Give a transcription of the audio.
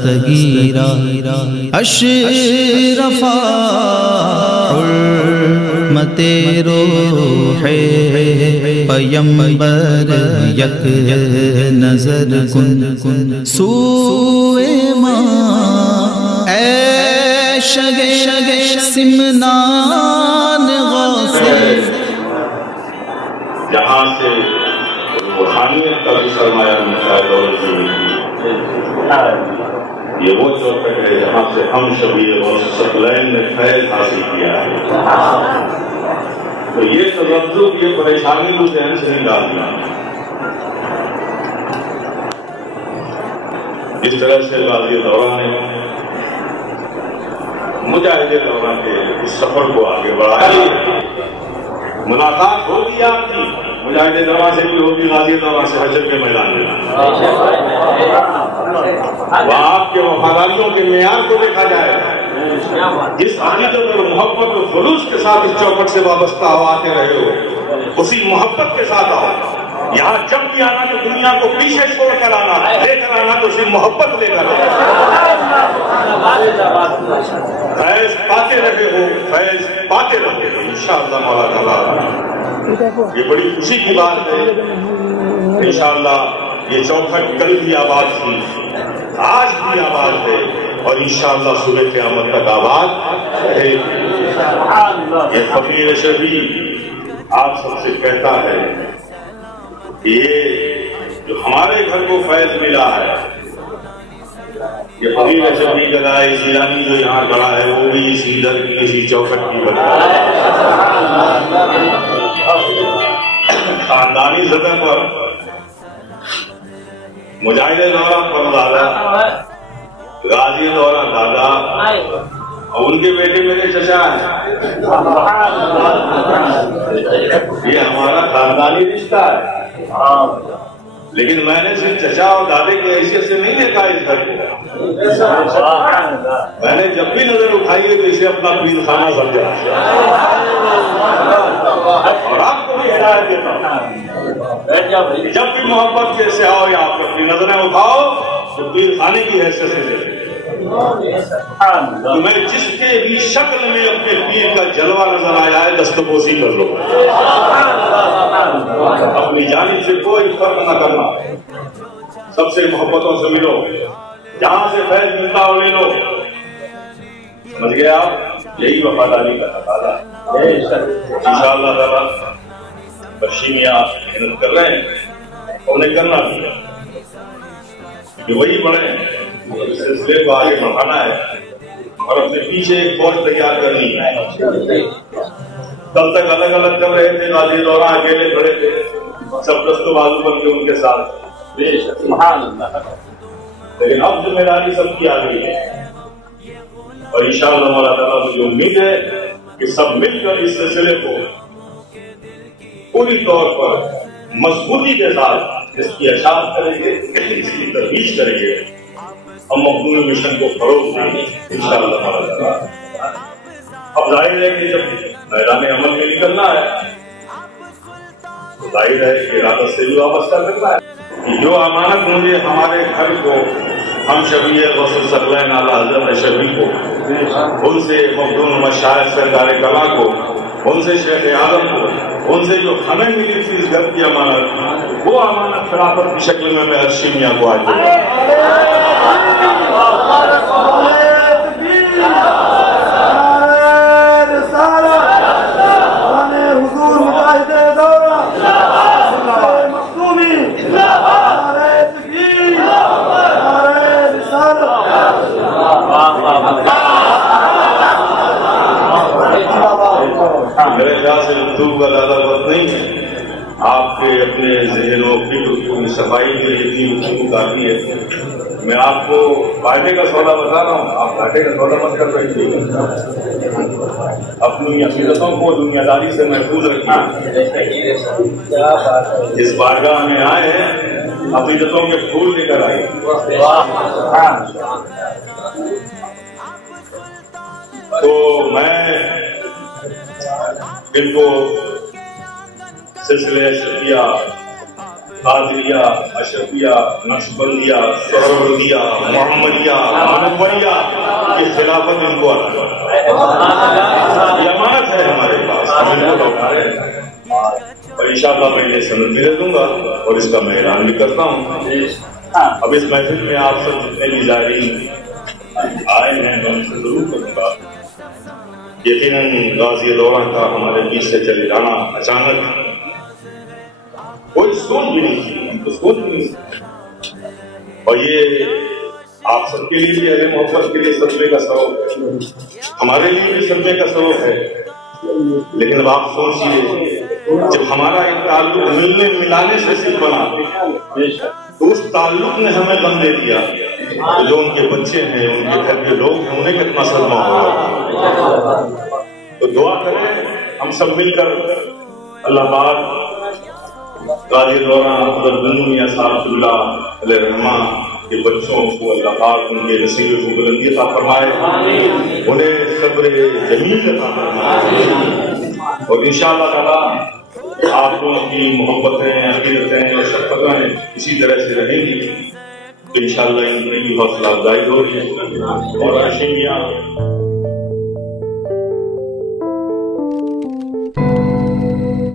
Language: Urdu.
دستگیرہ اشرفا حرمت روح پیمبر یک نظر کن سوئے ماں اے شگ سمنان غافل جہاں سے روحانیت کا بھی سرمایہ ملتا ہے دولت بھی ملتی ہے. یہ وہ چوکٹ ہے جہاں سے ہم شبیر اور ثقلین نے فیض حاصل کیا ہے. تو یہ تذبذب یہ پریشانی کو ذہن سے نکال دیا. اس طرح سے غازی دورہ نے مجاہد دورہ کے اس سفر کو آگے بڑھایا. ملاقات ہوگی آپ کی مجاہد دورہ سے بھی ہوگی غازی دورہ سے حشر کے میدان میں. وہاں آپ کے وفاداریوں کے معیار کو دیکھا جائے گا. جس عقیدت اور محبت و خلوص کے ساتھ اس چوکٹ سے وابستہ ہو آتے رہے ہو اسی محبت کے ساتھ آؤ. یہاں جب بھی آنا تو دنیا کو پیچھے چھوڑ کر آنا, لے کر آنا تو صرف محبت لے کر آنا. فیض پاتے رہے ہو, فیض پاتے رہے ہو انشاءاللہ مولا تعالیٰ. یہ بڑی خوشی کی بات ہے. انشاءاللہ یہ چوکھٹ کل بھی آباد تھی, آج بھی آباد ہے اور انشاءاللہ صبح قیامت تک آباد رہے. یہ فقیر شبیر آپ سب سے کہتا ہے کہ یہ جو ہمارے گھر کو فیض ملا ہے, یہ فقیر شبیر گدائے سیلانی جو یہاں کھڑا ہے وہ بھی اسی در کی اسی چوکٹ کی بنا ہے. خاندانی سطح پر مجاہد دورہ پر دادا, غازی دورہ دادا اور ان کے بیٹے میرے چچا ہیں. یہ ہمارا خاندانی رشتہ ہے. لیکن میں نے صرف چچا اور دادے کی حیثیت سے نہیں دیکھا اس گھر کو. میں نے جب بھی نظر اٹھائی ہے تو اسے اپنا پیر خانہ سمجھا. اور آپ کو بھی ہدایت دیتا ہوں جب بھی محبت کے سے آؤ یا آپ اپنی نظریں اٹھاؤ تو پیر خانے کی حیثیت سے دیکھیں. میں جس کے بھی شکل میں اپنے پیر کا جلوہ نظر آیا ہے دستبوسی کر لو. اپنی جانب سے کوئی فرق نہ کرنا, سب سے محبتوں سے ملو, جہاں سے فیض ملتا ہو لے لو. سمجھ گئے آپ؟ یہی وفاداری کا تقاضا ہے. انشاءاللہ تعالیٰ بخشی میاں محنت کر رہے ہیں, انہیں کرنا بھی ہے کہ وہی بڑھے, اس سلسلے کو آگے بڑھانا ہے اور اپنے پیچھے ایک فوج تیار کرنی ہے. کل تک الگ الگ کر رہے تھے, غازی دورہ اکیلے کھڑے تھے, سب دست و بازو بن کے ان کے ساتھ. لیکن اب ذمہ داری سب کی آ گئی ہے اور انشاءاللہ مولا تعالیٰ مجھے امید ہے کہ سب مل کر اس سلسلے کو پوری طور پر مضبوطی کے ساتھ اس کی اشاعت کریں گے, اس کی ترویج کریں گے, ہم مخدوم مشن کو فروغ دیں گے انشاءاللہ مولا تعالیٰ. اب ظاہر ہے کہ جب میدان عمل میں نکلنا ہے تو ظاہر ہے کہ ارادت سے بھی وابستہ کرنا ہے کہ جو امانت مجھے ہمارے گھر کو ہم شبیر غوث ثقلین اعلیٰ حضرت شبیر کو, ان سے مخدوم مشائخ سرکار کلا کو, ان سے شیخ اعظم کو, ان سے جو ہمیں ملی تھی اس گھر کی امانت, وہ امانت خلافت کی شکل میں عرشی میاں کو آج دے میرے خیال سے گفتگو کا زیادہ وقت نہیں ہے. آپ کے اپنے ذہن و فکر کی صفائی کے لیے اتنی گفتگو کافی ہے. میں آپ کو فائدے کا سودا بتا رہا ہوں, آپ گھاٹے کا سودا مت کر رہے. اپنی عقیدتوں کو دنیا داری سے محفوظ رکھیے. اس بارگاہ میں آئے ہیں عقیدتوں کے پھول لے کر آئے. تو میں ان کو سلسلے شفیہ قادریہ، اشرفیہ، نقشبندیہ، سہروردیہ، محمدیہ، منوریہ کی خلافت ان کو عطا فرمائے۔ یہ امانت ہے ہمارے پاس، ہم ان کو لوٹائیں اور انشاءاللہ میں یہ سند بھی دے دوں گا اور اس کا میں اعلان بھی کرتا ہوں۔ اب اس محفل میں آپ سب جتنے بھی زائرین آئے ہیں میں ان سے ضرور کروں گا، یقیناً غازی دورہ کا ہمارے بیچ سے چلے جانا اچانک کوئی سوچ بھی نہیں تھی، ہم تو سوچ بھی نہیں تھی، اور یہ آپ سب کے لیے بھی اہل محبت کے لیے صدمے کا سبب ہے، ہمارے لیے بھی صدمے کا سبب ہے، لیکن اب آپ سوچئے جب ہمارا ایک تعلق ملنے ملانے سے صرف بنا تو اس تعلق نے ہمیں غم دے دیا، جو ان کے بچے ہیں، ان کے گھر کے لوگ ہیں، انہیں کتنا صدمہ ہوگا۔ تو دعا کریں ہم سب مل کر اللہ پاک غازی دورہ حضرت بنو میاں صاحب اللہ علیہ رحمہ کے بچوں کو اللہ پاک ان کے نصیب کو بلندی عطا فرمائے، انہیں صبر جمیل عطا فرمائے، اور انشاءاللہ تعالی آپ لوگوں کی محبتیں، عقیدتیں اور شفقتیں اسی طرح سے رہیں گی تو انشاءاللہ ان کی حوصلہ افزائی ہوگی اور ہاشمیہ